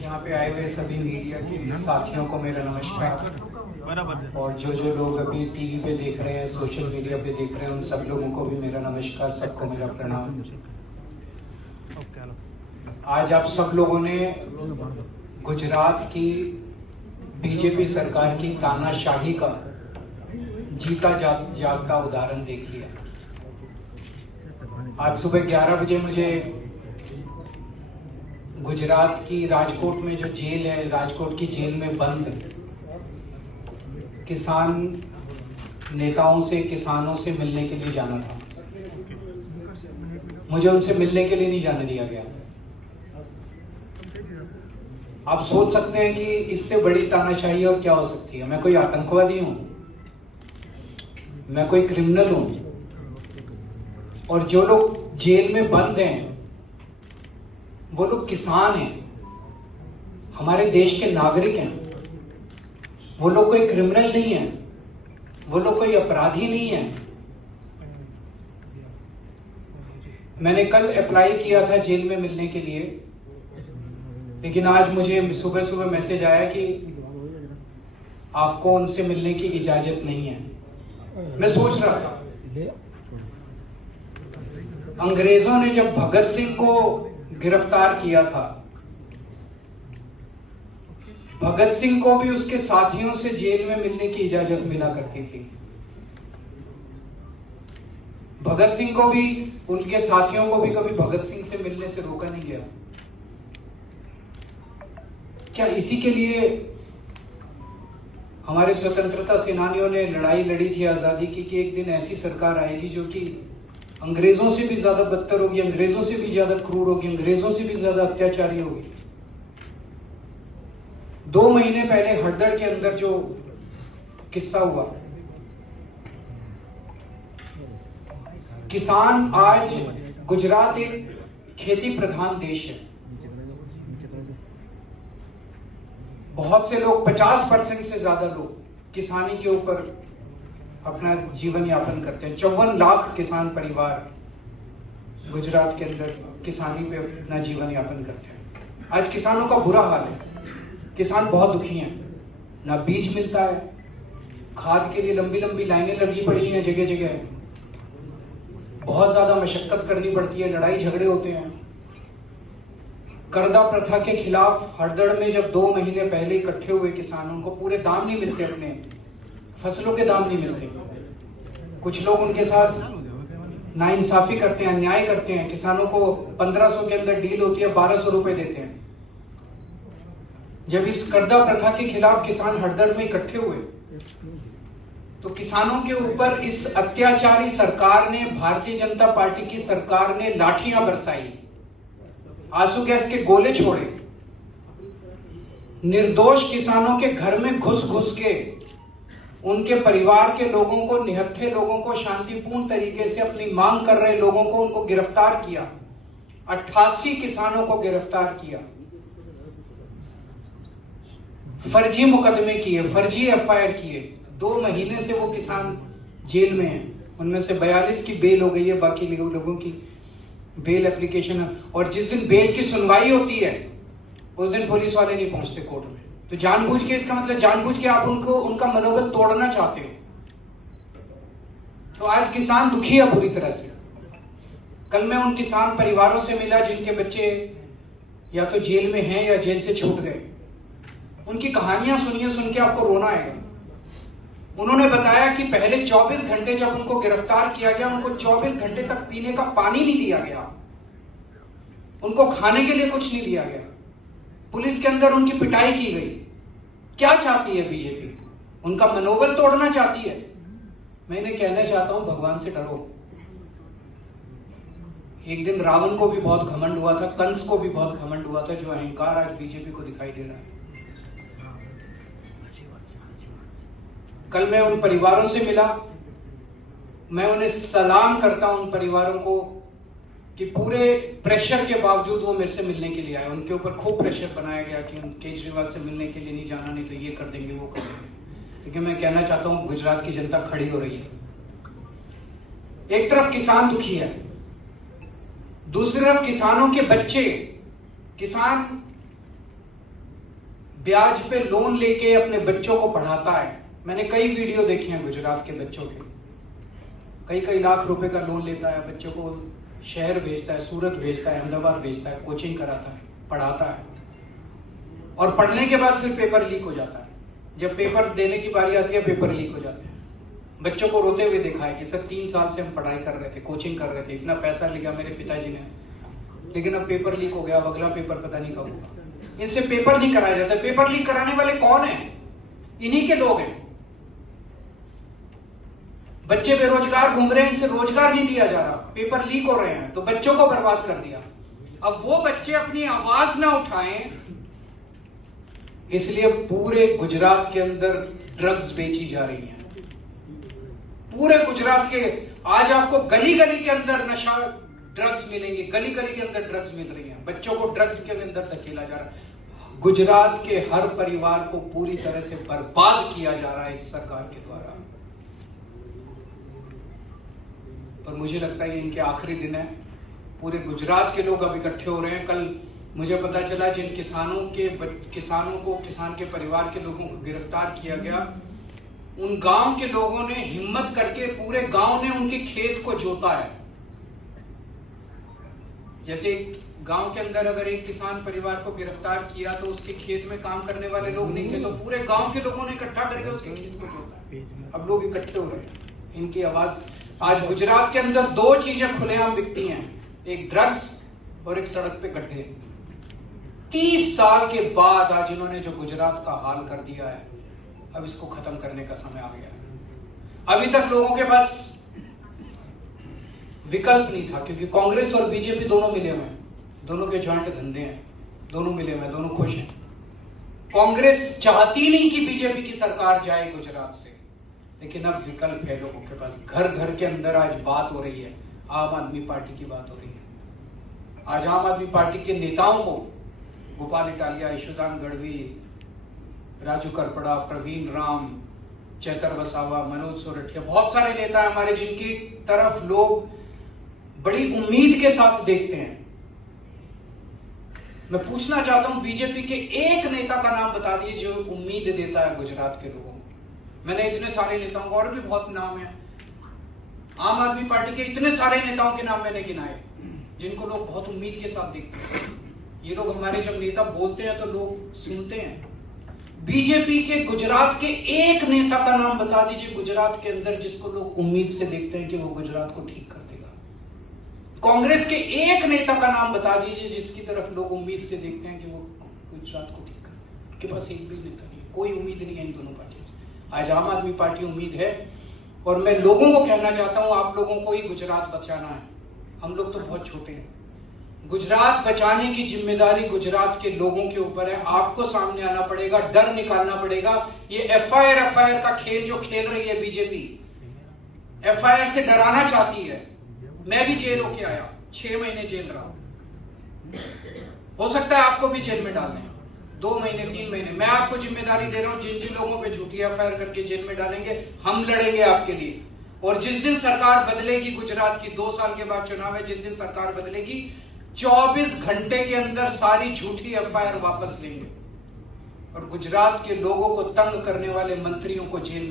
यहाँ पे आए हुए सभी मीडिया के साथियों को मेरा नमस्कार। और जो जो लोग अभी टीवी पे देख रहे हैं, सोशल मीडिया पे देख रहे हैं, उन सब लोगों को भी मेरा नमस्कार, सबको मेरा प्रणाम। आज आप सब लोगों ने गुजरात की बीजेपी सरकार की तानाशाही का जीता जागता उदाहरण देख लिया। आज सुबह 11 बजे मुझे गुजरात की राजकोट में जो जेल है, राजकोट की जेल में बंद किसान नेताओं से, किसानों से मिलने के लिए जाना था। मुझे उनसे मिलने के लिए नहीं जाने दिया गया। आप सोच सकते हैं कि इससे बड़ी तानाशाही और क्या हो सकती है। मैं कोई आतंकवादी हूं? मैं कोई क्रिमिनल हूं? और जो लोग जेल में बंद हैं वो लोग किसान हैं, हमारे देश के नागरिक हैं। वो लोग कोई क्रिमिनल नहीं है, वो लोग कोई अपराधी नहीं है। मैंने कल अप्लाई किया था जेल में मिलने के लिए, लेकिन आज मुझे सुबह सुबह मैसेज आया कि आपको उनसे मिलने की इजाजत नहीं है। मैं सोच रहा था, अंग्रेजों ने जब भगत सिंह को गिरफ्तार किया था, भगत सिंह को भी उसके साथियों से जेल में मिलने की इजाजत मिला करती थी। भगत सिंह को भी, उनके साथियों को भी कभी भगत सिंह से मिलने से रोका नहीं गया। क्या इसी के लिए हमारे स्वतंत्रता सेनानियों ने लड़ाई लड़ी थी आजादी की कि एक दिन ऐसी सरकार आएगी जो कि अंग्रेजों से भी ज्यादा बदतर होगी, अंग्रेजों से भी ज्यादा क्रूर होगी, अंग्रेजों से भी ज्यादा अत्याचारी होगी। 2 महीने पहले हड़दड़ के अंदर जो किस्सा हुआ, किसान, आज गुजरात एक खेती प्रधान देश है। बहुत से लोग, 50% से ज्यादा लोग किसानी के ऊपर अपना जीवन यापन करते हैं। 54 लाख किसान परिवार गुजरात के अंदर किसानी पे अपना जीवन यापन करते हैं। आज किसानों का बुरा हाल है, किसान बहुत दुखी हैं। ना बीज मिलता है, खाद के लिए लंबी लंबी लाइनें लगी पड़ी हैं जगह जगह, बहुत ज्यादा मशक्कत करनी पड़ती है, लड़ाई झगड़े होते हैं। कर्जा प्रथा के खिलाफ हड़दड़ में जब 2 महीने पहले इकट्ठे हुए किसानों को पूरे दाम नहीं मिलते, अपने फसलों के दाम नहीं मिलते। कुछ लोग उनके साथ नाइंसाफी करते हैं, अन्याय करते हैं। किसानों को 1500 के अंदर डील होती है, 1200 रुपए देते हैं। जब इस कर्जा प्रथा के खिलाफ किसान हड़दड़ में इकट्ठे हुए तो किसानों के ऊपर इस अत्याचारी सरकार ने, भारतीय जनता पार्टी की सरकार ने लाठियां बरसाई, आंसू गैस के गोले छोड़े, निर्दोष किसानों के घर में घुस घुस के उनके परिवार के लोगों को, निहत्थे लोगों को, शांतिपूर्ण तरीके से अपनी मांग कर रहे लोगों को उनको गिरफ्तार किया। 88 किसानों को गिरफ्तार किया, फर्जी मुकदमे किए, फर्जी एफआईआर किए। 2 महीने से वो किसान जेल में हैं। उनमें से 42 की बेल हो गई है, बाकी लोगों की बेल एप्लीकेशन है। और जिस दिन बेल की सुनवाई होती है उस दिन पुलिस वाले नहीं पहुंचते कोर्ट में। तो जानबूझ के, इसका मतलब जानबूझ के आप उनको, उनका मनोबल तोड़ना चाहते हो। तो आज किसान दुखी है पूरी तरह से। कल मैं उन किसान परिवारों से मिला जिनके बच्चे या तो जेल में हैं या जेल से छूट गए। उनकी कहानियां सुनिए, सुन के आपको रोना आएगा। उन्होंने बताया कि पहले 24 घंटे जब उनको गिरफ्तार किया गया, उनको 24 घंटे तक पीने का पानी नहीं दिया गया, उनको खाने के लिए कुछ नहीं दिया गया। पुलिस के अंदर उनकी पिटाई की गई। क्या चाहती है बीजेपी? उनका मनोबल तोड़ना चाहती है। मैं इन्हें कहना चाहता हूं, भगवान से डरो। एक दिन रावण को भी बहुत घमंड हुआ था, कंस को भी बहुत घमंड हुआ था, जो अहंकार आज बीजेपी को दिखाई दे रहा है। कल मैं उन परिवारों से मिला, मैं उन्हें सलाम करता हूं, उन परिवारों को, कि पूरे प्रेशर के बावजूद वो मेरे से मिलने के लिए आए। उनके ऊपर खूब प्रेशर बनाया गया कि केजरीवाल से मिलने के लिए नहीं जाना, नहीं तो ये कर देंगे, वो कर देंगे। लेकिन मैं कहना चाहता हूं, गुजरात की जनता खड़ी हो रही है। एक तरफ किसान दुखी है, दूसरी तरफ किसानों के बच्चे, किसान ब्याज पे लोन लेके अपने बच्चों को पढ़ाता है। मैंने कई वीडियो देखे हैं गुजरात के बच्चों के, कई कई लाख रुपए का लोन लेता है, बच्चों को शहर भेजता है, सूरत भेजता है, अहमदाबाद भेजता है, कोचिंग कराता है, पढ़ाता है, और पढ़ने के बाद फिर पेपर लीक हो जाता है। जब पेपर देने की बारी आती है पेपर लीक हो जाते हैं। बच्चों को रोते हुए देखा है कि सर 3 साल से हम पढ़ाई कर रहे थे, कोचिंग कर रहे थे, इतना पैसा लिया मेरे पिताजी ने, लेकिन अब पेपर लीक हो गया, अब अगला पेपर पता नहीं कब होगा। इनसे पेपर नहीं कराया जाता। पेपर लीक कराने वाले कौन है? इन्हीं के लोग हैं। बच्चे बेरोजगार घूम रहे हैं, इनसे रोजगार नहीं दिया जा रहा, पेपर लीक हो रहे हैं, तो बच्चों को बर्बाद कर दिया। अब वो बच्चे अपनी आवाज ना उठाएं, इसलिए पूरे गुजरात के अंदर ड्रग्स बेची जा रही हैं। पूरे गुजरात के आज आपको गली गली के अंदर नशा ड्रग्स मिलेंगे, गली गली के अंदर ड्रग्स मिल रही हैं, बच्चों को ड्रग्स के अंदर धकेला जा रहा है। गुजरात के हर परिवार को पूरी तरह से बर्बाद किया जा रहा है इस सरकार के द्वारा। और मुझे लगता है ये इनके आखिरी दिन है। पूरे गुजरात के लोग अब इकट्ठे हो रहे हैं। कल मुझे पता चला जिन किसान के परिवार के लोगों को गिरफ्तार किया गया, उन गांव के लोगों ने हिम्मत करके पूरे गांव ने उनके खेत को जोता है। जैसे गांव के अंदर अगर एक किसान परिवार को गिरफ्तार किया तो उसके खेत में काम करने वाले लोग नहीं थे, तो पूरे गांव के लोगों ने इकट्ठा करके उसके खेत को जोता है। अब लोग इकट्ठे हो रहे हैं, इनकी आवाज। आज गुजरात के अंदर 2 चीजें खुलेआम बिकती हैं, एक ड्रग्स और एक सड़क पे गड्ढे। 30 साल के बाद आज इन्होंने जो गुजरात का हाल कर दिया है, अब इसको खत्म करने का समय आ गया है। अभी तक लोगों के पास विकल्प नहीं था, क्योंकि कांग्रेस और बीजेपी दोनों मिले हुए हैं, दोनों के ज्वाइंट धंधे हैं, दोनों मिले हुए हैं, दोनों खुश हैं। कांग्रेस चाहती नहीं कि बीजेपी की सरकार जाए गुजरात से, लेकिन अब विकल्प है लोगों के पास। घर घर के अंदर आज बात हो रही है, आम आदमी पार्टी की बात हो रही है। आज आम आदमी पार्टी के नेताओं को गोपाल इटालिया, ईशुदान गढ़वी, राजू करपड़ा, प्रवीण राम, चैतर वसावा, मनोज सोरठिया, बहुत सारे नेता हैं हमारे जिनकी तरफ लोग बड़ी उम्मीद के साथ देखते हैं। मैं पूछना चाहता हूं, बीजेपी के एक नेता का नाम बता दीजिए जो उम्मीद देता है गुजरात के लोगों को। मैंने इतने सारे नेताओं को, और भी बहुत नाम है, आम आदमी पार्टी के इतने सारे नेताओं के नाम मैंने गिनाए जिनको लोग बहुत उम्मीद के साथ देखते हैं। ये लोग हमारे जब नेता बोलते हैं तो लोग सुनते हैं। बीजेपी के गुजरात के एक नेता का नाम बता दीजिए गुजरात के अंदर जिसको लोग उम्मीद से देखते हैं कि वो गुजरात को ठीक कर देगा। कांग्रेस के एक नेता का नाम बता दीजिए जिसकी तरफ लोग उम्मीद से देखते हैं कि वो गुजरात को ठीक कर देगा। उनके पास एक भी नेता नहीं, कोई उम्मीद नहीं है इन दोनों पार्टियों से। आज आम आदमी पार्टी उम्मीद है, और मैं लोगों को कहना चाहता हूं, आप लोगों को ही गुजरात बचाना है। हम लोग तो बहुत छोटे हैं। गुजरात बचाने की जिम्मेदारी गुजरात के लोगों के ऊपर है। आपको सामने आना पड़ेगा, डर निकालना पड़ेगा। ये एफआईआर का खेल जो खेल रही है बीजेपी, एफआईआर से डराना चाहती है। मैं भी जेल होके आया, 6 महीने जेल रहा, हो सकता है आपको भी जेल में डाल दें, 2 महीने 3 महीने। मैं आपको जिम्मेदारी दे रहा हूं, जिन जिन लोगों पे झूठी एफआईआर करके जेल में डालेंगे, हम लड़ेंगे आपके लिए। और जिस दिन सरकार बदलेगी गुजरात की, 2 साल के बाद चुनाव है, जिस दिन सरकार बदलेगी, 24 घंटे के अंदर सारी झूठी एफआईआर वापस लेंगे और गुजरात के लोगों को तंग करने वाले मंत्रियों को जेल में